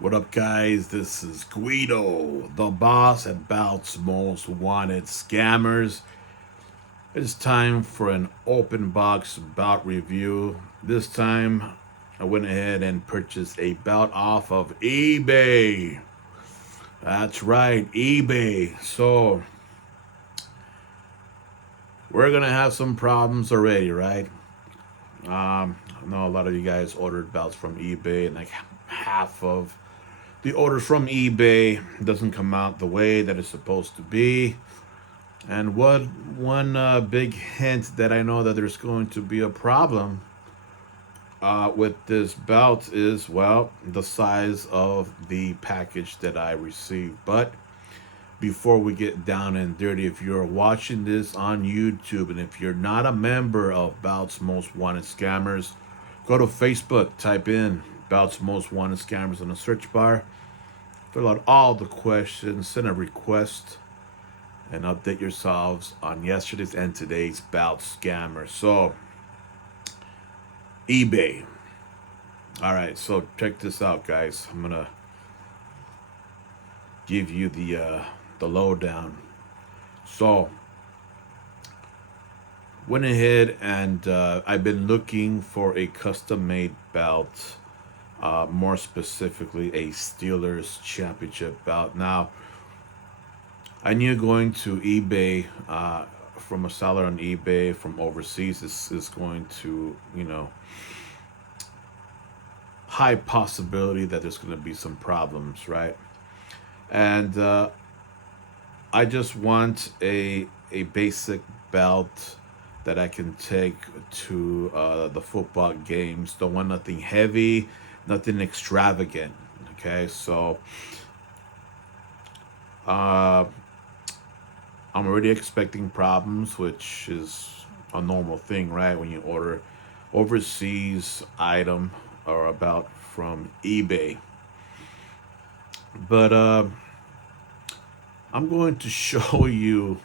What up, guys? This is Guido, the boss at Bout's Most Wanted Scammers. It's time for an open box bout review. This time, I went ahead and purchased a bout off of eBay. That's right, eBay. So, we're gonna have some problems already, right? I know a lot of you guys ordered bouts from eBay, and like half of the orders from eBay doesn't come out the way that it's supposed to be. And what one big hint that I know that there's going to be a problem with this belt is, well, the size of the package that I received. But before we get down and dirty, if you're watching this on YouTube and if you're not a member of Bout's Most Wanted Scammers, go to Facebook, type in Bout's Most Wanted Scammers in the search bar, fill out all the questions, send a request, and update yourselves on yesterday's and today's bout scammer. So, eBay. All right, so check this out, guys. I'm gonna give you the lowdown. So, went ahead and I've been looking for a custom-made belt, more specifically a Steelers championship belt. Now, I knew going to eBay from a seller on eBay from overseas is going to, high possibility that there's going to be some problems, right? And I just want a basic belt that I can take to the football games. Don't want nothing heavy, nothing extravagant. Okay, so uh, I'm already expecting problems, which is a normal thing, right? When you order overseas item or about from eBay. But I'm going to show you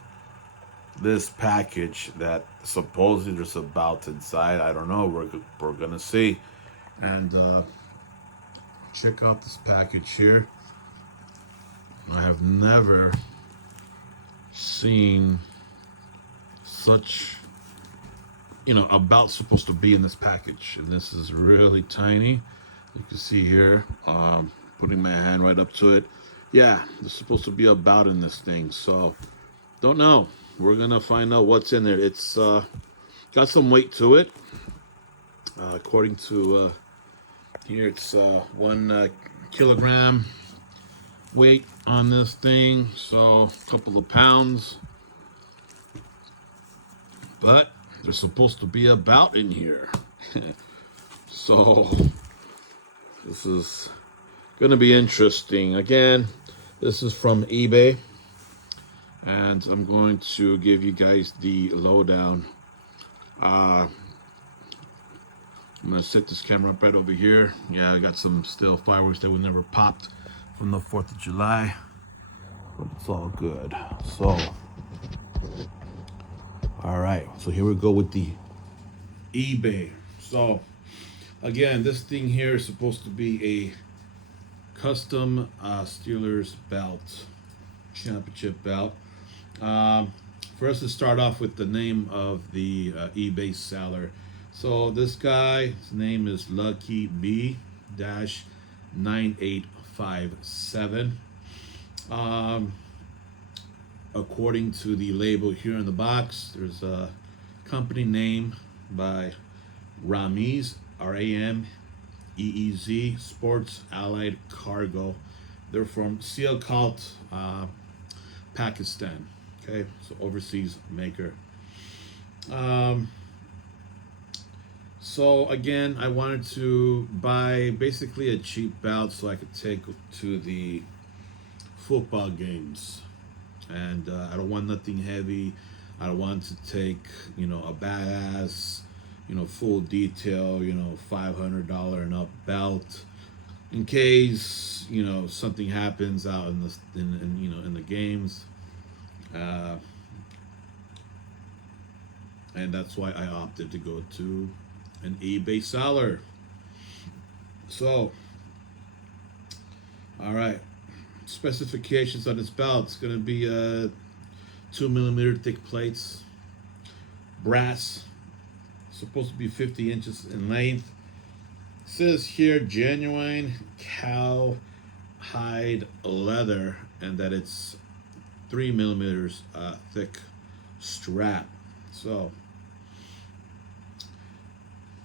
this package that supposedly there's about inside. I don't know. We're gonna see. And check out this package here. I have never seen such, about supposed to be in this package, and this is really tiny. You can see here, putting my hand right up to it. Yeah, there's supposed to be about in this thing, so don't know. We're gonna find out what's in there. It's got some weight to it. According to here, it's 1 kilogram weight on this thing, so a couple of pounds. But there's supposed to be a bout in here. So this is gonna be interesting. Again, this is from eBay, and I'm going to give you guys the lowdown. I'm gonna set this camera up right over here. Yeah, I got some still fireworks that were never popped from the 4th of July, but it's all good. So, all right, so here we go with the eBay. So, again, this thing here is supposed to be a custom Steelers belt, championship belt. For us to start off with the name of the eBay seller. So this guy's name is Lucky B 9857. According to the label here in the box, there's a company name by Ramiz, Rameez Sports Allied Cargo. They're from Sialkot, Pakistan. Okay, so overseas maker. So again, I wanted to buy basically a cheap belt so I could take to the football games, and I don't want nothing heavy. I don't want to take a badass, full detail, $500 and up belt in case something happens out in the in the games. Uh, and that's why I opted to go to an eBay seller. So All right. Specifications on this belt. It's going to be 2 millimeter thick plates, brass, supposed to be 50 inches in length. It says here genuine cow hide leather, and that it's 3 millimeters thick strap. So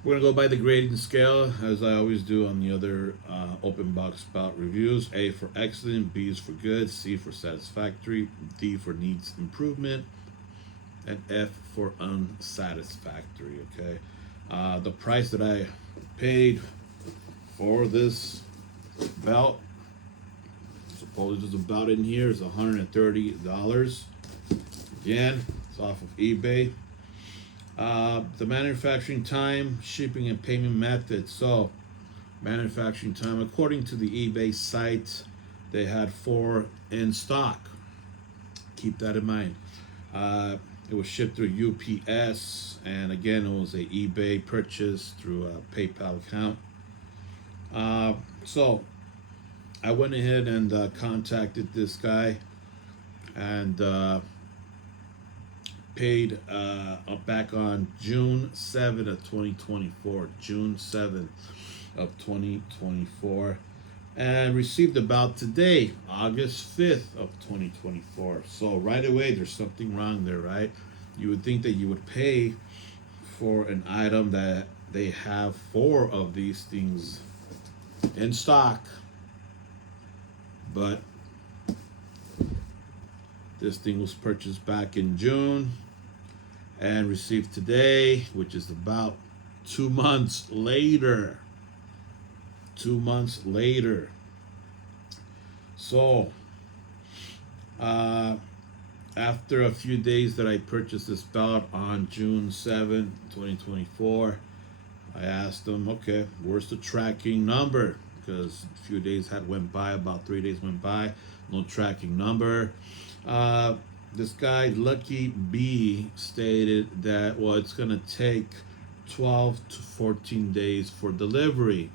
we're gonna go by the grading scale as I always do on the other open box belt reviews. A for excellent, B is for good, C for satisfactory, D for needs improvement, and F for unsatisfactory. Okay, the price that I paid for this belt, suppose there's a belt in here, is $130. Again, it's off of eBay. The manufacturing time, shipping, and payment method. So, manufacturing time, according to the eBay site, they had 4 in stock. Keep that in mind. It was shipped through UPS, and again, it was a eBay purchase through a PayPal account. So, I went ahead and contacted this guy, and paid back on June 7th of 2024. June 7th of 2024. And received about today, August 5th of 2024. So right away, there's something wrong there, right? You would think that you would pay for an item that they have 4 of these things in stock. But this thing was purchased back in June and received today, which is about 2 months later. 2 months later. So, after a few days that I purchased this belt on June 7, 2024, I asked them, okay, where's the tracking number? Because a few days had went by, about 3 days went by, no tracking number. This guy, Lucky B, stated that, well, it's going to take 12 to 14 days for delivery.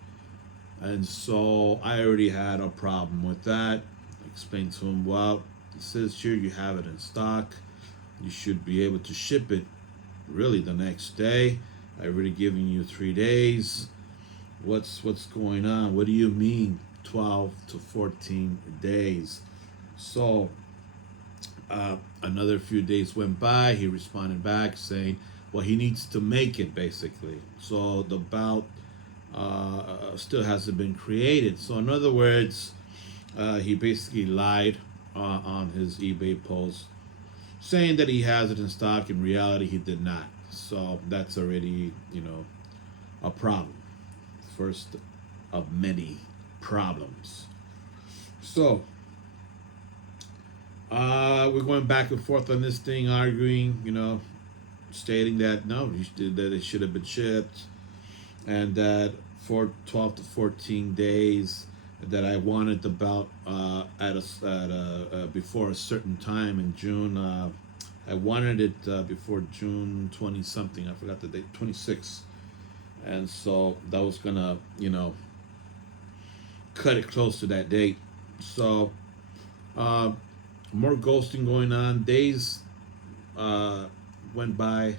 And so I already had a problem with that. I explained to him, well, it says here you have it in stock. You should be able to ship it really the next day. I've already given you 3 days. What's going on? What do you mean 12 to 14 days? So another few days went by. He responded back saying, well, he needs to make it, basically. So the belt still hasn't been created. So in other words, he basically lied on his eBay post, saying that he has it in stock. In reality, he did not. So that's already, a problem. First of many problems. So we're going back and forth on this thing, arguing, stating that no, that it should have been shipped, and that for 12 to 14 days that I wanted the belt before a certain time in June. I wanted it before June 20 something. I forgot the date, 26. And so that was gonna, cut it close to that date. So more ghosting going on. Days went by.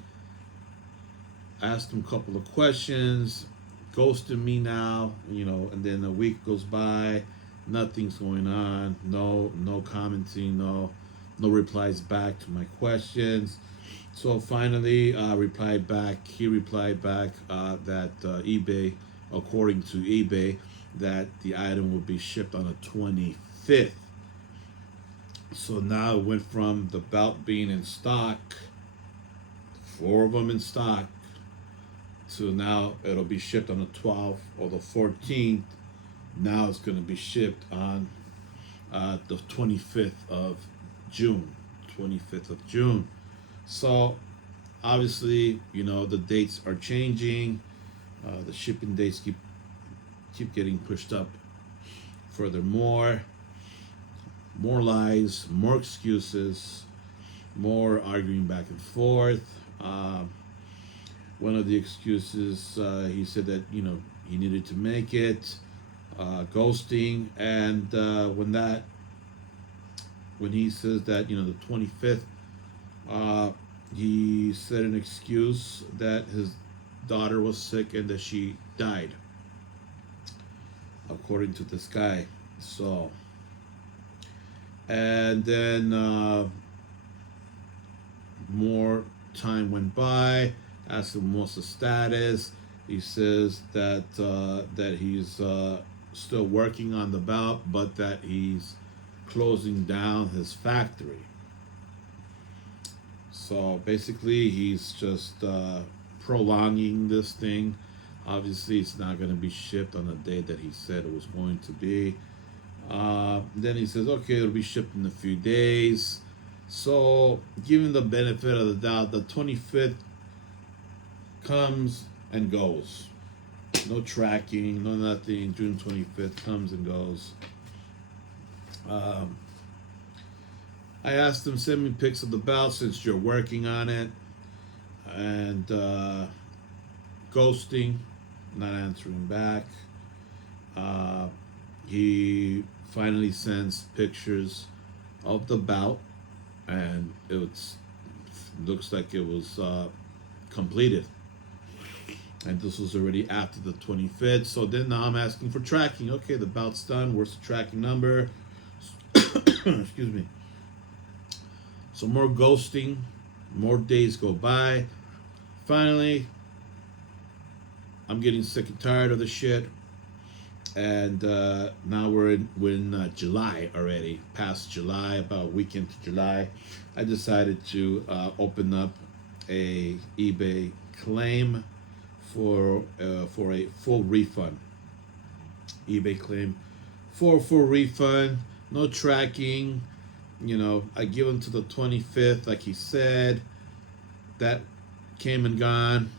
Asked him a couple of questions. Ghosted me now, and then a week goes by. Nothing's going on. No commenting. No replies back to my questions. So finally, he replied back that eBay, according to eBay, that the item will be shipped on the 25th. So now it went from the belt being in stock, 4 of them in stock, to now it'll be shipped on the 12th or the 14th. Now it's going to be shipped on the 25th of June. 25th of June. So obviously, the dates are changing. The shipping dates keep getting pushed up furthermore. More lies, more excuses, more arguing back and forth. One of the excuses, he said that he needed to make it. ghosting, and when he says that, you know, the 25th, uh, he said an excuse that his daughter was sick and that she died, according to this guy. So, and then more time went by. Asked him what's the status. He says that that he's still working on the belt, but that he's closing down his factory. So basically, he's just prolonging this thing. Obviously, it's not going to be shipped on the day that he said it was going to be. Then he says, okay, it'll be shipped in a few days. So, given the benefit of the doubt, the 25th comes and goes. No tracking, no nothing. June 25th comes and goes. Um, I asked him, send me pics of the belt since you're working on it. And ghosting, not answering back. He finally sends pictures of the bout, and looks like it was completed. And this was already after the 25th. So then now I'm asking for tracking. Okay, the bout's done. Where's the tracking number? Excuse me. So more ghosting. More days go by. Finally, I'm getting sick and tired of the shit. And now we're in July already, past July, about a week into July. I decided to open up a eBay claim for a full refund. eBay claim for a full refund, no tracking. You know, I give him to the 25th, like he said. That came and gone.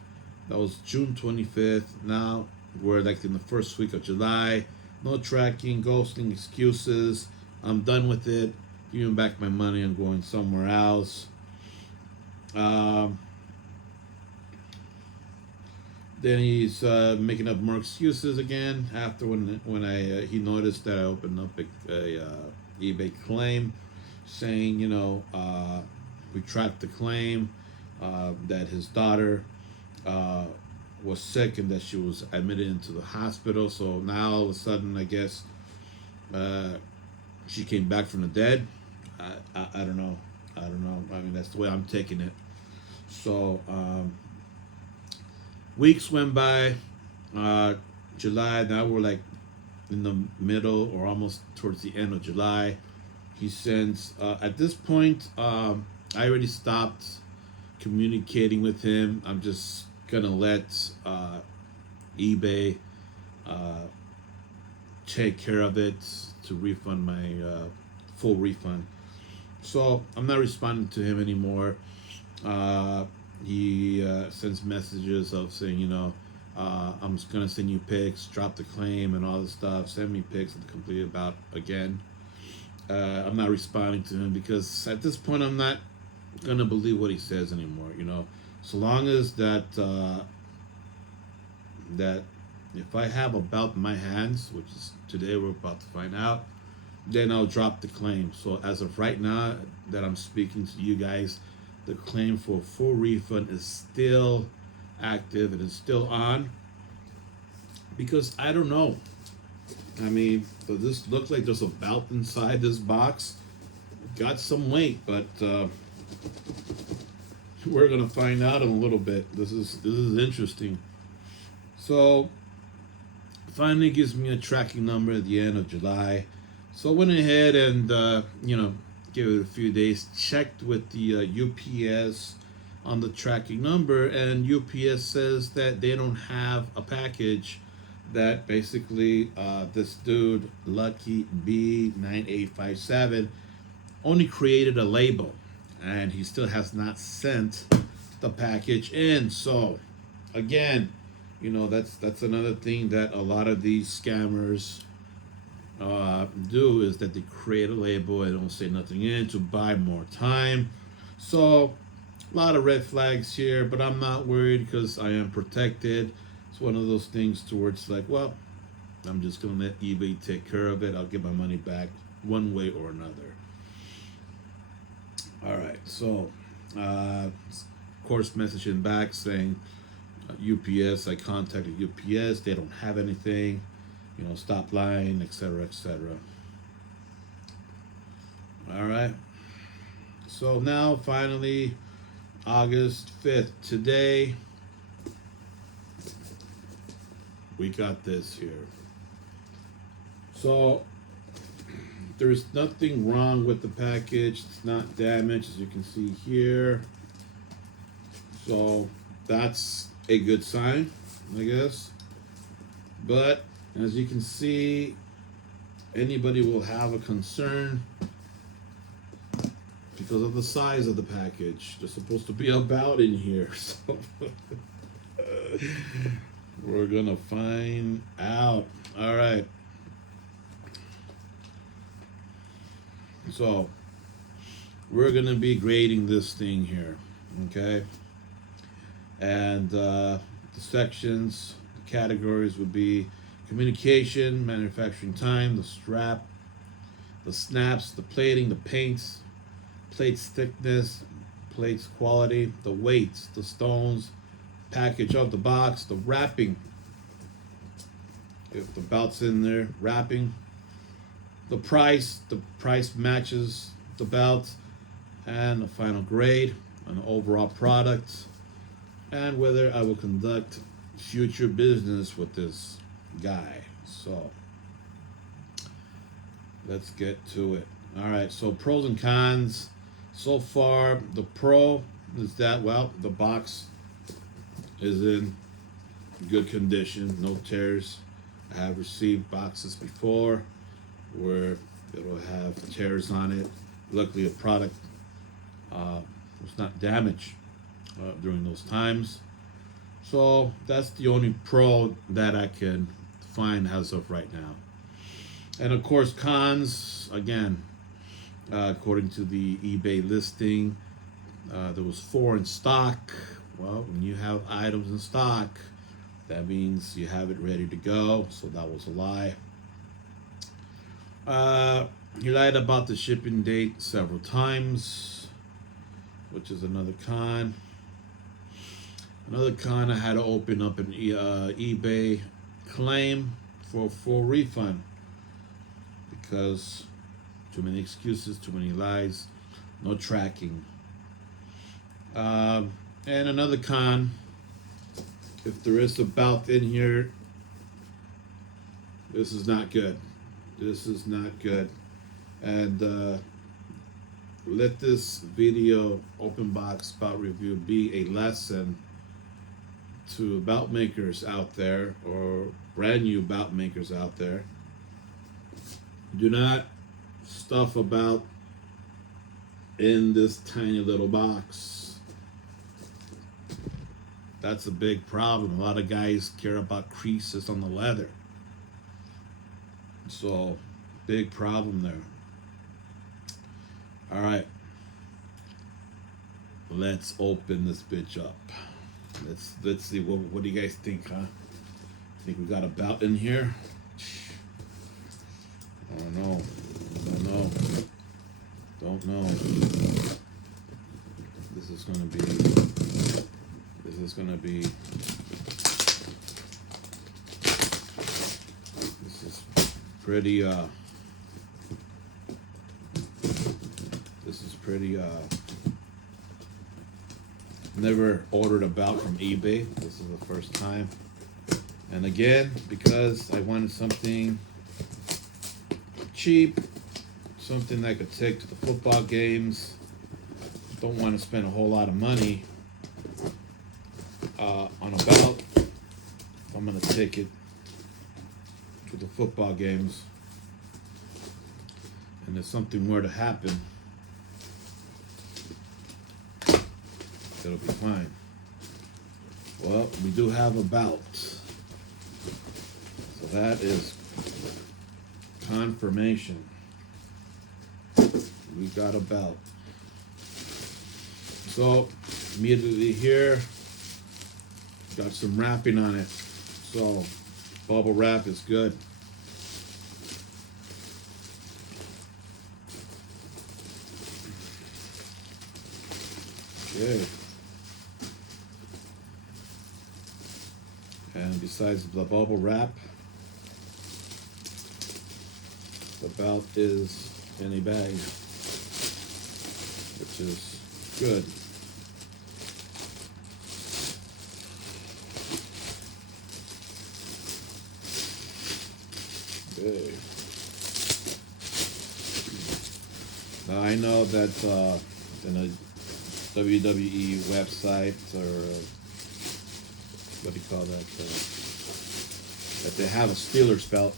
That was June 25th. Now we're like in the first week of July. No tracking, ghosting, excuses. I'm done with it. Giving back my money. I'm going somewhere else. Then he's making up more excuses again. After when he noticed that I opened up a eBay claim, saying, you know, we tracked the claim, that his daughter was sick and that she was admitted into the hospital. So now all of a sudden, I guess she came back from the dead. I don't know. I don't know. I mean, that's the way I'm taking it. So weeks went by. July. Now we're like in the middle or almost towards the end of July. He sends. At this point, I already stopped communicating with him. I'm just gonna let eBay take care of it to refund my full refund. So I'm not responding to him anymore. He sends messages of saying, you know, I'm just gonna send you pics, drop the claim and all this stuff. Send me pics of the completed bout again. I'm not responding to him because at this point I'm not gonna believe what he says anymore. You know, so long as that if I have a belt in my hands, which is today we're about to find out, then I'll drop the claim. So as of right now that I'm speaking to you guys, the claim for full refund is still active. It is still on because I don't know. I mean, does this look like there's a belt inside this box? Got some weight, but we're gonna find out in a little bit. This is interesting. So finally gives me a tracking number at the end of July. So I went ahead and you know, gave it a few days. Checked with the UPS on the tracking number, and UPS says that they don't have a package. That basically this dude Lucky B9857 only created a label, and he still has not sent the package in. So again, you know, that's another thing that a lot of these scammers do, is that they create a label and don't say nothing in to buy more time. So a lot of red flags here, but I'm not worried because I am protected. It's one of those things towards like, well, I'm just gonna let eBay take care of it. I'll get my money back one way or another. All right, so of course, messaging back saying UPS. I contacted UPS. They don't have anything. Stop lying, etc., etc. All right. So now, finally, August 5th. Today, we got this here. So, there's nothing wrong with the package. It's not damaged, as you can see here. So, that's a good sign, I guess. But, as you can see, anybody will have a concern because of the size of the package. There's supposed to be a bout in here, so we're gonna find out. All right. So we're gonna be grading this thing here, okay? And the sections, the categories would be communication, manufacturing time, the strap, the snaps, the plating, the paints, plates thickness, plates quality, the weights, the stones, package of the box, the wrapping, if the belt's in there, wrapping, the price matches the belt, and the final grade, an overall product, and whether I will conduct future business with this guy. So let's get to it. All right, so pros and cons. So far, the pro is that, well, the box is in good condition, no tears. I have received boxes before where it'll have tears on it. Luckily, the product was not damaged during those times. So that's the only pro that I can find as of right now. And of course, cons, again, according to the eBay listing, there was 4 in stock. Well, when you have items in stock, that means you have it ready to go. So that was a lie. He lied about the shipping date several times, which is another con. Another con, I had to open up an eBay claim for a full refund because too many excuses, too many lies, no tracking. And another con, if there is a belt in here, this is not good. This is not good. And let this video, open box belt review, be a lesson to belt makers out there or brand new belt makers out there. Do not stuff a belt in this tiny little box. That's a big problem. A lot of guys care about creases on the leather. So, big problem there. All right. Let's open this bitch up. Let's see, what do you guys think, huh? Think we got a belt in here? I don't know. Don't know. This is gonna be this is pretty never ordered a belt from eBay. This is the first time. And again, because I wanted something cheap, something that I could take to the football games. Don't want to spend a whole lot of money on a belt. I'm going to take it to the football games. And if something were to happen, it'll be fine. Well, we do have a belt. So that is confirmation. We got a belt. So immediately here, got some wrapping on it. So bubble wrap is good. Okay. And besides the bubble wrap, the belt is in a bag, which is good. Okay. Now I know that in a WWE website or what do you call that? That they have a Steelers belt,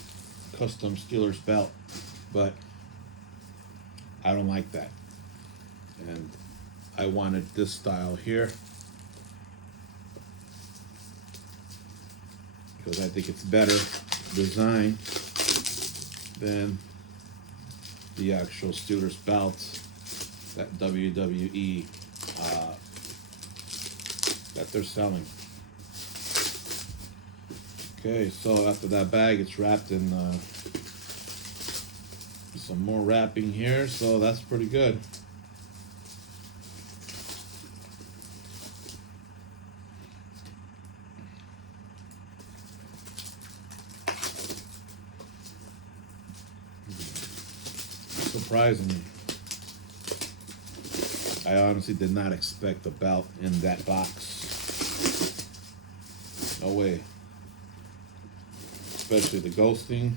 custom Steelers belt, but I don't like that. And I wanted this style here because I think it's better design than the actual Steelers belts that WWE that they're selling. Okay, so after that bag, it's wrapped in some more wrapping here, so that's pretty good. Surprisingly, I honestly did not expect the belt in that box. No way. Especially the ghosting,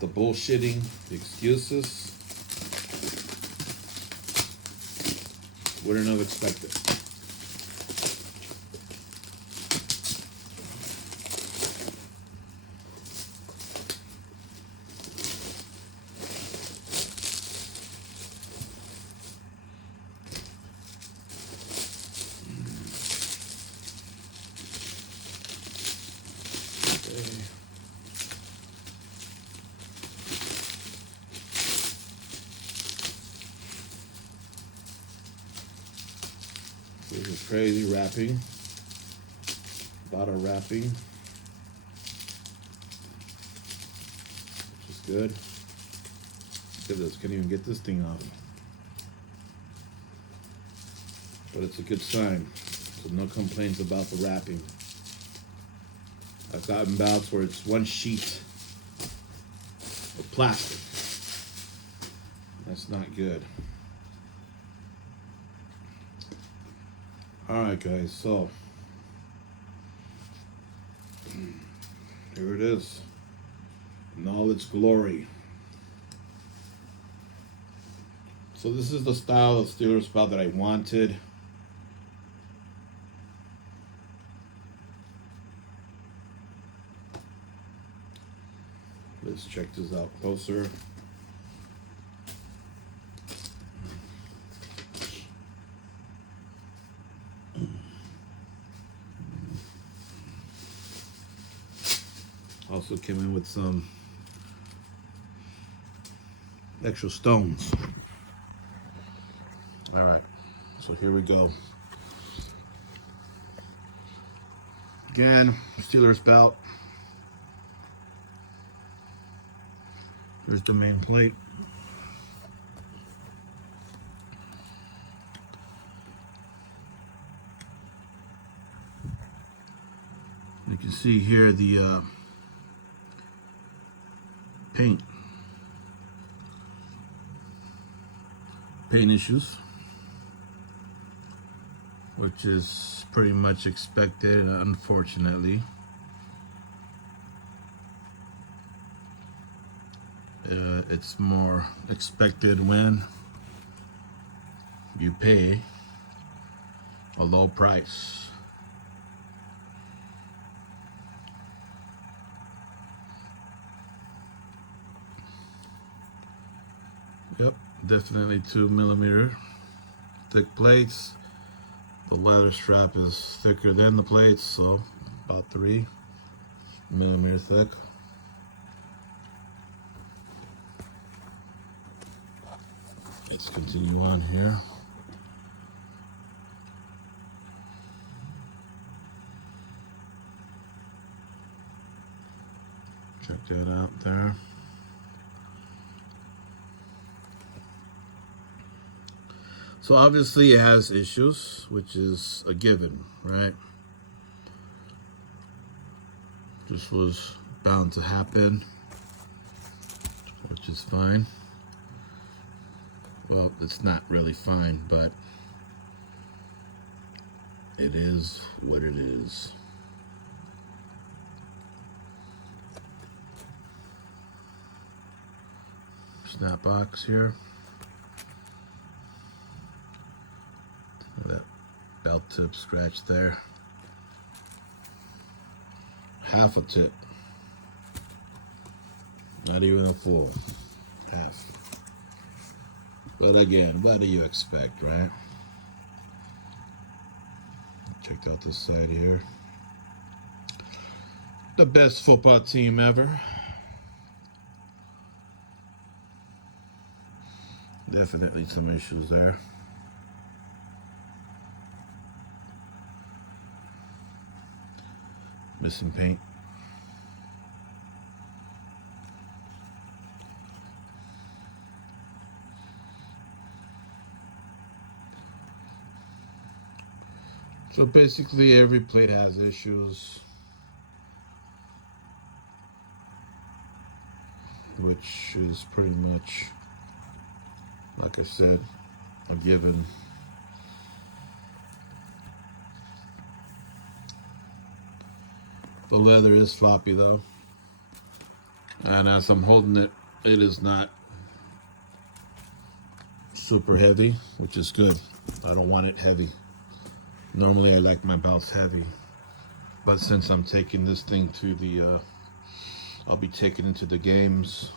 the bullshitting, the excuses. Wouldn't have expected. This is crazy wrapping. A lot of wrapping, which is good. Look at this, can't even get this thing off. But it's a good sign. So no complaints about the wrapping. I've gotten belts where it's one sheet of plastic. That's not good. Alright guys, so here it is in all its glory. So this is the style of Steelers belt that I wanted. Let's check this out closer. Also came in with some extra stones. All right, so here we go. Again, Steelers belt. Here's the main plate. You can see here the paint issues, which is pretty much expected, unfortunately. It's more expected when you pay a low price. Yep, definitely 2mm thick plates. The leather strap is thicker than the plates, so about 3mm thick. Let's continue on here. Check that out there. So obviously it has issues, which is a given, right? This was bound to happen, which is fine. Well, it's not really fine, but it is what it is. Snap box here. That belt tip scratch there. Half a tip. Not even a full. Half. But again, what do you expect, right? Check out this side here. The best football team ever. Definitely some issues there. Missing paint. So basically every plate has issues, which is pretty much, like I said, a given. The leather is floppy though, and as I'm holding it, it is not super heavy, which is good. I don't want it heavy. Normally I like my belts heavy, but since I'm taking this thing to the, I'll be taking it to the games.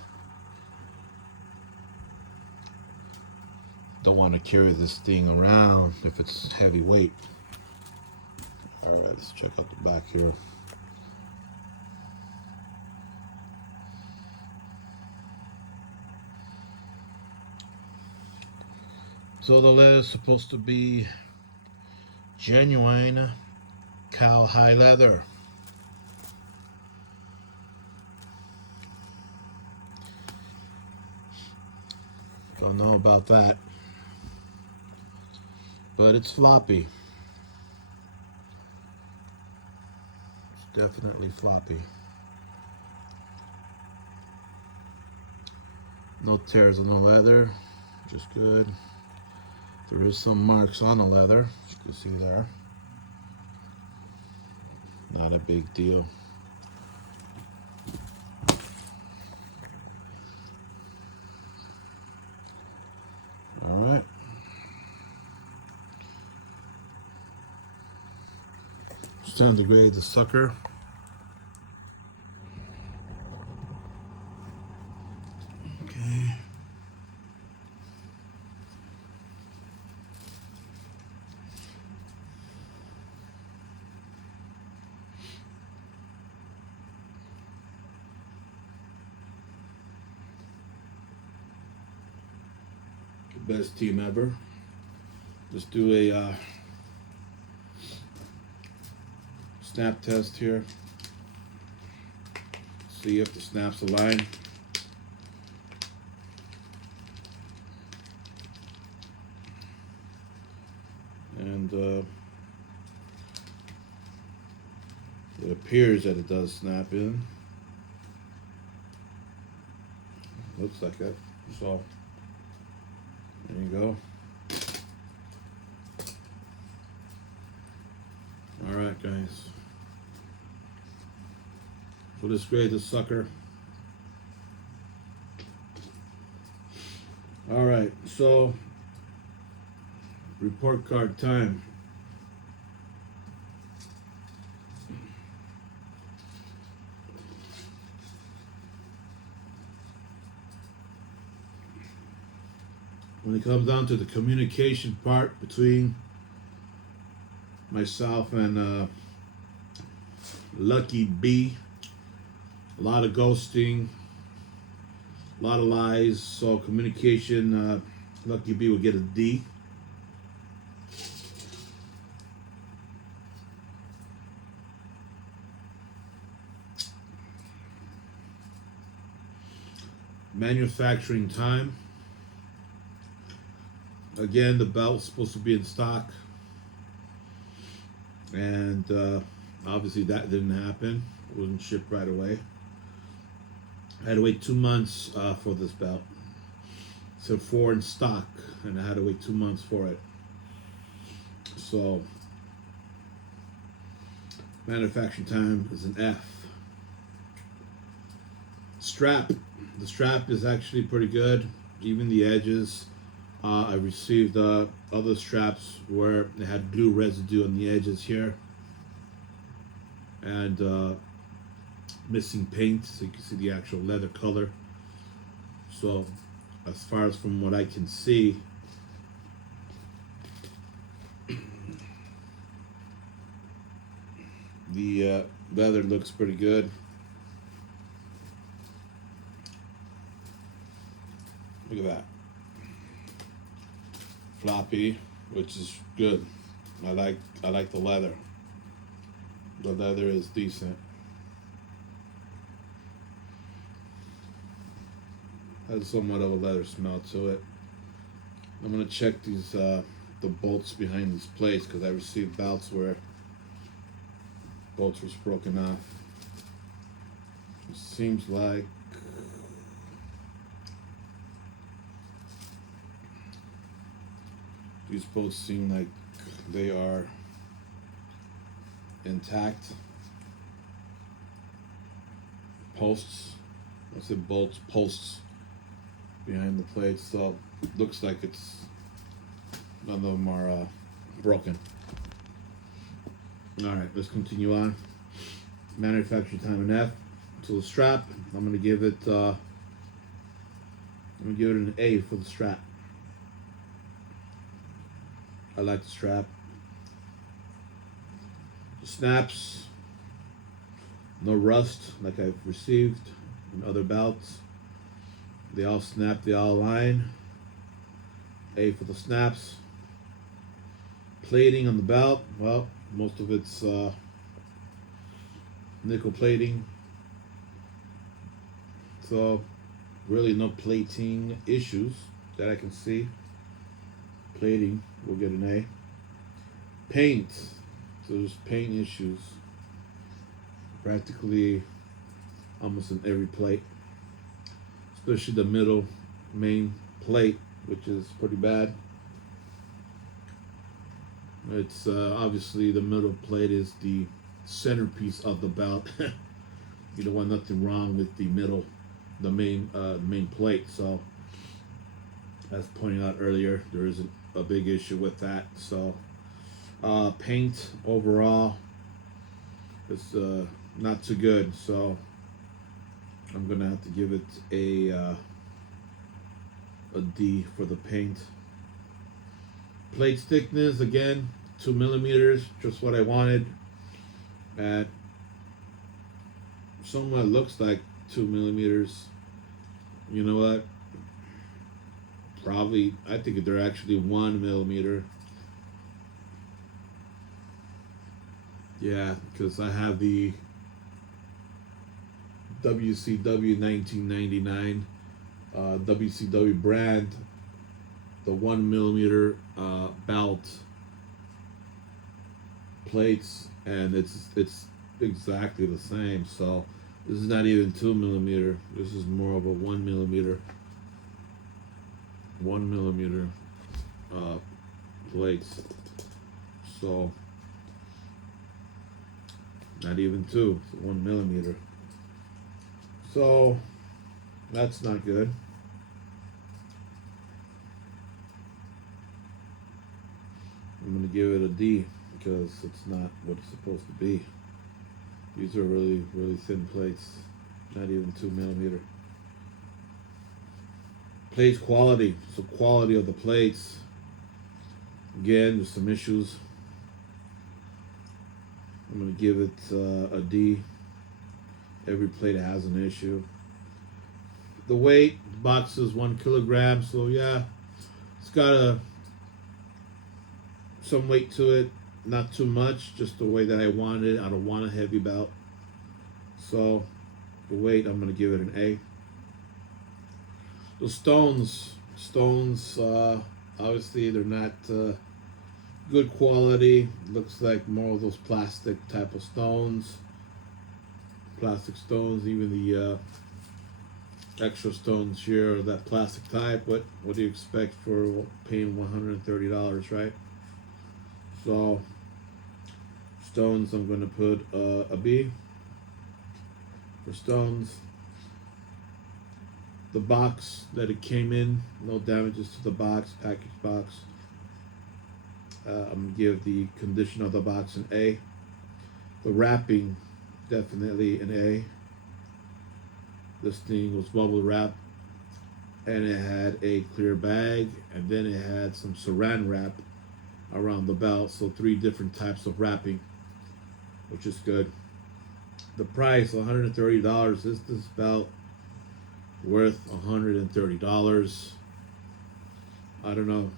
Don't want to carry this thing around if it's heavyweight. All right, let's check out the back here. So the leather is supposed to be genuine cowhide leather. Don't know about that, but it's floppy. It's definitely floppy. No tears on the leather, which is good. There is some marks on the leather, as you can see there. Not a big deal. All right. It's time to grade the sucker. Okay. Best team ever. Let's do a snap test here. See if the snaps align. And it appears that it does snap in. Looks like it. So there you go. All right, guys. So let's grade the sucker. All right, so report card time. When it comes down to the communication part between myself and Lucky B, a lot of ghosting, a lot of lies. So communication, Lucky B will get a D. Manufacturing time, Again, the belt was supposed to be in stock, and obviously that didn't happen. It wasn't shipped right away. I had to wait 2 months for this belt. So 4 in stock, and I had to wait 2 months for it. So manufacturing time is an F. Strap. The strap is actually pretty good. Even the edges. I received other straps where they had glue residue on the edges here, and missing paint, so you can see the actual leather color. So as far as from what I can see, the leather looks pretty good. Look at that. Floppy, which is good. I like the leather. The leather is decent. Has somewhat of a leather smell to it. I'm gonna check these the bolts behind these plates, because I received belts where bolts was broken off. It seems like these bolts seem like they are intact. Posts, I said bolts, posts behind the plates, so it looks like it's none of them are broken. All right, let's continue on. Manufacturing time in F. To the strap, I'm gonna give it an A for the strap. I like the strap. The snaps, no rust like I've received in other belts. They all snap, they all align. A for the snaps. Plating on the belt, well, most of it's nickel plating. So really no plating issues that I can see. Plating, we'll get an A. Paint, so there's paint issues practically almost in every plate, especially the middle main plate, which is pretty bad. It's obviously the middle plate is the centerpiece of the belt. You don't want nothing wrong with the middle, the main plate. So as pointed out earlier, there isn't a big issue with that. So paint overall is not too good. So I'm gonna have to give it a D for the paint. Plate thickness, again, 2 millimeters, just what I wanted. At somewhat looks like 2 millimeters. You know what? Probably, I think they're actually 1 millimeter. Yeah, because I have the WCW 1999 WCW brand, the 1 millimeter belt plates, and it's exactly the same. So this is not even 2 millimeter. This is more of a 1 millimeter. 1 millimeter plates. So not even 2, it's 1 millimeter. So that's not good. I'm gonna give it a D because it's not what it's supposed to be. These are really, really thin plates, not even 2 millimeter. Plates quality, so quality of the plates. Again, there's some issues. I'm gonna give it a D. Every plate has an issue. The weight, the box is 1 kilogram, so yeah, it's got some weight to it, not too much, just the way that I want it. I don't want a heavy belt. So the weight, I'm gonna give it an A. The stones, Obviously, they're not good quality. Looks like more of those plastic type of stones. Plastic stones, even the extra stones here are that plastic type. What do you expect for paying $130, right? So stones, I'm gonna put a B for stones. The box that it came in, no damages to the box, package box. I'm gonna give the condition of the box an A. The wrapping, definitely an A. This thing was bubble wrap, and it had a clear bag, and then it had some saran wrap around the belt. So 3 different types of wrapping, which is good. The price, $130. Is this belt worth $130? I don't know.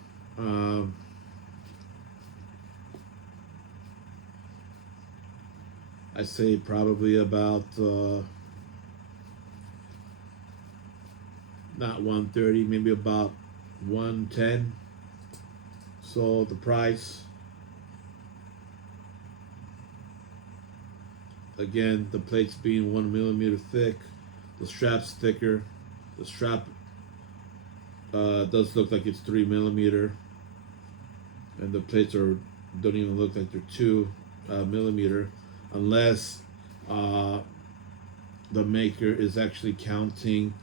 I say probably about not 130, maybe about 110. So the price, again, the plates being 1 millimeter thick, the strap's thicker. The strap does look like it's 3 millimeter, and the plates don't even look like they're 2 millimeter, unless the maker is actually counting,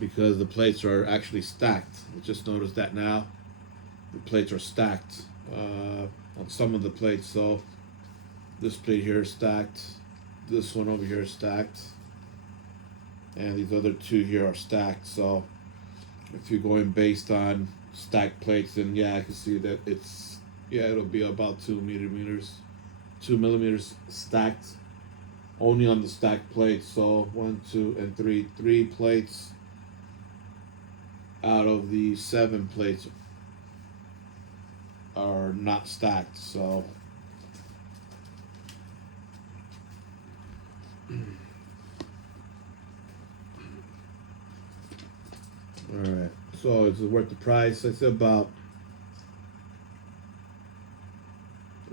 because the plates are actually stacked. I just noticed that now. The plates are stacked on some of the plates. So this plate here is stacked. This one over here is stacked. And these other 2 here are stacked. So if you're going based on stacked plates, then yeah, I can see that it'll be about 2 millimeters stacked, only on the stacked plates. So 1, 2, and 3 plates out of the 7 plates are not stacked. So all right, so is it worth the price? I said about,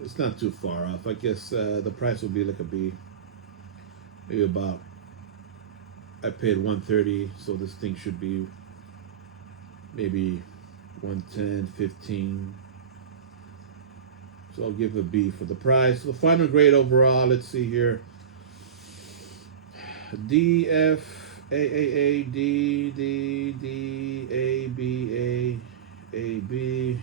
it's not too far off. I guess the price will be like a B, maybe about, I paid 130, so this thing should be maybe 110, 15. So I'll give a B for the price. The final grade overall, let's see here. D, F, A, D, D, D, A, B, A, B.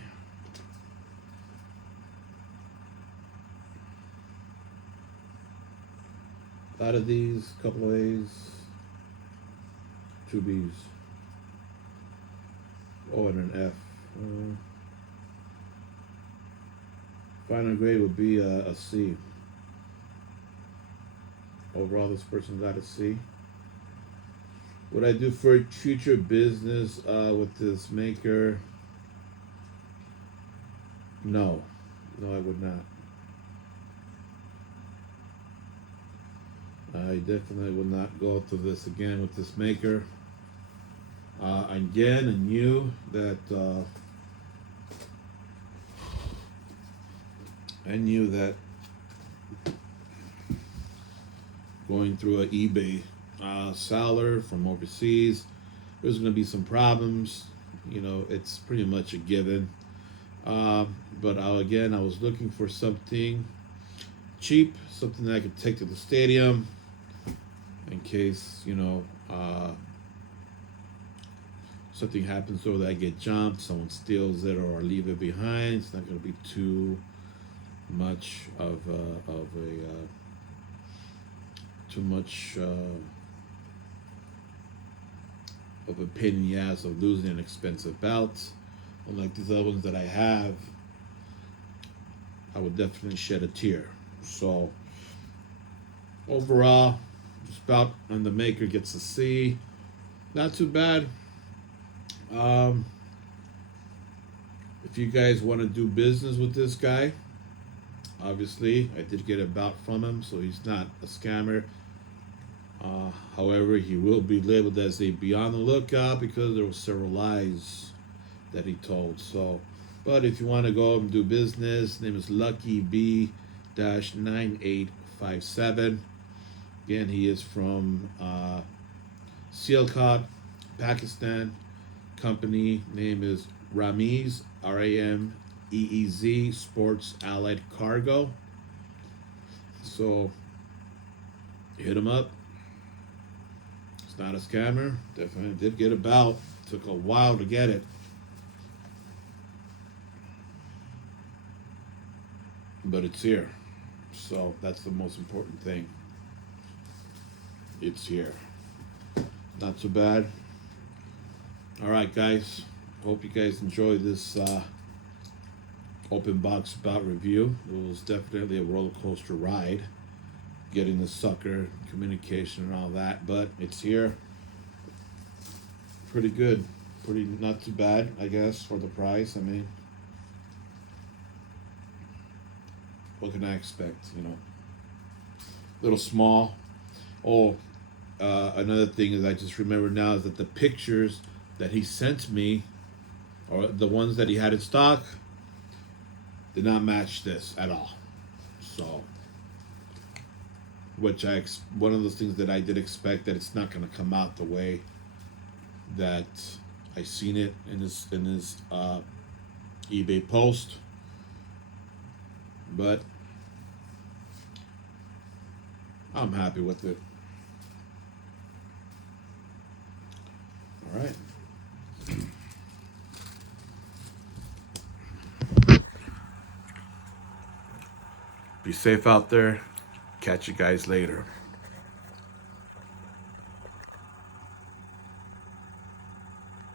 Out of these, couple of A's, 2 B's. Oh, and an F. Final grade would be a C. Overall, this person got a C. Would I do for future business with this maker? No. No, I would not. I definitely would not go through this again with this maker. Again, I knew that going through an eBay seller from overseas, there's going to be some problems. You know, it's pretty much a given. But again, I was looking for something cheap, something that I could take to the stadium in case, something happens or that I get jumped, someone steals it, or I leave it behind. It's not going to be too much of a pain in the ass of losing an expensive belt. Unlike these other ones that I have, I would definitely shed a tear. So overall, this belt on the maker gets a C. Not too bad. If you guys want to do business with this guy, obviously I did get a belt from him, so he's not a scammer. However, he will be labeled as a be on the lookout because there were several lies that he told. So But if you want to go and do business, name is Lucky B 9857. Again, he is from Sialkot, Pakistan. Company name is Ramiz, Rameez Sports Allied Cargo. So hit him up. It's not a scammer. Definitely did get about. Took a while to get it. But it's here. So that's the most important thing. It's here. Not so bad. All right, guys. Hope you guys enjoy this open box bout review. It was definitely a roller coaster ride, getting the sucker, communication, and all that. But it's here. Pretty good. Pretty not too bad, I guess, for the price. I mean, what can I expect? You know, little small. Oh, another thing is I just remember now is that the pictures that he sent me, or the ones that he had in stock, did not match this at all. So, which one of those things that I did expect that it's not going to come out the way that I seen it in his eBay post. But I'm happy with it. All right. Be safe out there. Catch you guys later.